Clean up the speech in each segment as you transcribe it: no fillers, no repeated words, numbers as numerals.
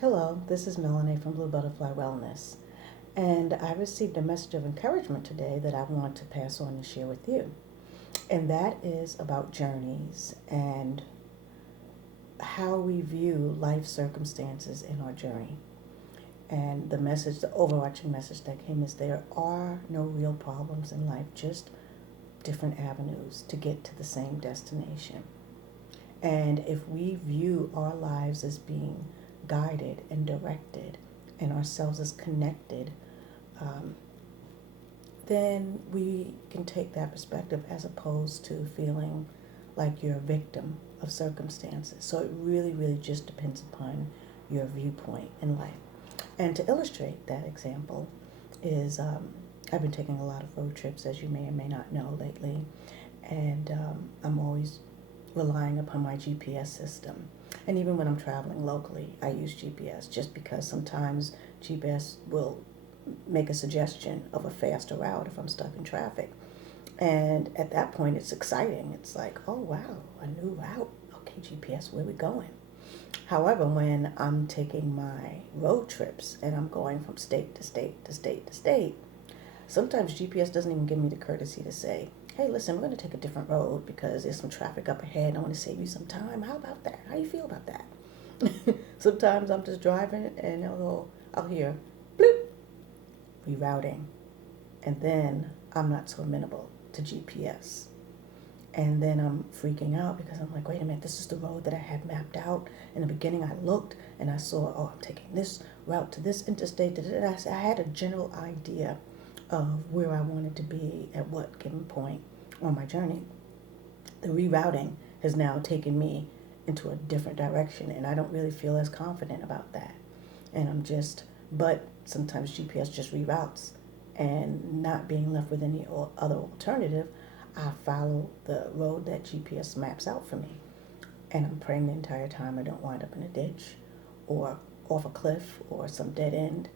Hello, this is Melanie from Blue Butterfly Wellness, and I received a message of encouragement today that I want to pass on and share with you. And that is about journeys and how we view life circumstances in our journey. And the message, the overarching message that came is there are no real problems in life, just different avenues to get to the same destination. And if we view our lives as being guided and directed and ourselves as connected, um, then we can take that perspective as opposed to feeling like you're a victim of circumstances. So it really, really just depends upon your viewpoint in life. And to illustrate that example is I've been taking a lot of road trips, as you may or may not know lately, and I'm always relying upon my GPS system. And even when I'm traveling locally, I use GPS just because sometimes GPS will make a suggestion of a faster route if I'm stuck in traffic. And at that point, it's exciting. It's like, oh, wow, a new route. Okay, GPS, where are we going? However, when I'm taking my road trips and I'm going from state to state to state to state, sometimes GPS doesn't even give me the courtesy to say, hey, listen, we're going to take a different road because there's some traffic up ahead and I want to save you some time. How about that? How do you feel about that? Sometimes I'm just driving and I'll hear bloop, rerouting. And then I'm not so amenable to GPS. And then I'm freaking out because I'm like, wait a minute, this is the road that I had mapped out. In the beginning, I looked and I saw, oh, I'm taking this route to this interstate. I had a general idea of where I wanted to be at what given point on my journey. The rerouting has now taken me into a different direction, and I don't really feel as confident about that. And but sometimes GPS just reroutes, and not being left with any other alternative, I follow the road that GPS maps out for me. And I'm praying the entire time I don't wind up in a ditch or off a cliff or some dead end.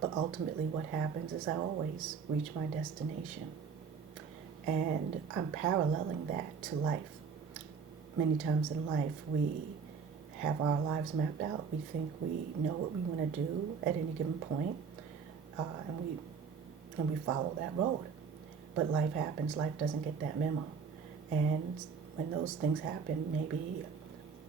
But ultimately, what happens is I always reach my destination. And I'm paralleling that to life. Many times in life, we have our lives mapped out. We think we know what we want to do at any given point, and we follow that road. But life happens. Life doesn't get that memo. And when those things happen, maybe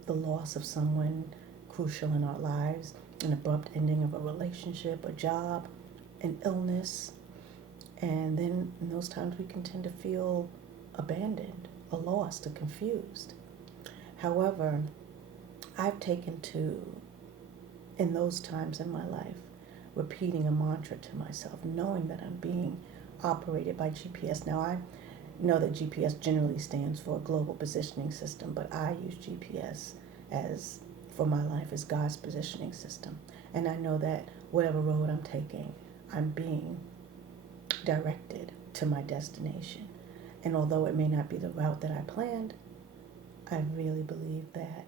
the loss of someone crucial in our lives, an abrupt ending of a relationship, a job, an illness, and then in those times we can tend to feel abandoned, or lost, or confused. However, I've taken to, in those times in my life, repeating a mantra to myself, knowing that I'm being operated by GPS. Now, I know that GPS generally stands for Global Positioning System, but I use GPS as, for my life, as God's positioning system. And I know that whatever road I'm taking, I'm being directed to my destination. And although it may not be the route that I planned, I really believe that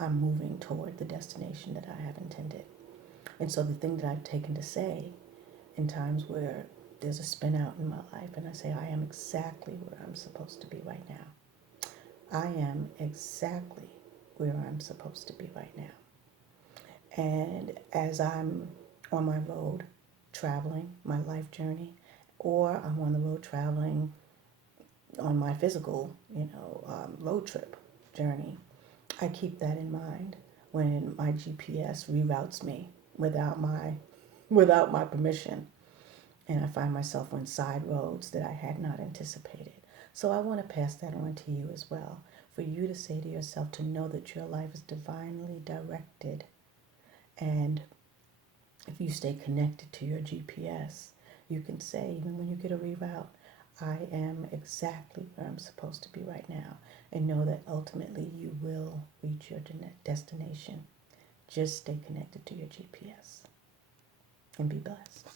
I'm moving toward the destination that I have intended. And so the thing that I've taken to say in times where there's a spin out in my life and I say, I am exactly where I'm supposed to be right now. I am exactly where I'm supposed to be right now. And as I'm on my road traveling, my life journey, or I'm on the road traveling on my physical, road trip journey, I keep that in mind when my GPS reroutes me without my permission, and I find myself on side roads that I had not anticipated. So I want to pass that on to you as well, for you to say to yourself, to know that your life is divinely directed. And if you stay connected to your GPS, you can say, even when you get a reroute, I am exactly where I'm supposed to be right now. And know that ultimately you will reach your destination. Just stay connected to your GPS and be blessed.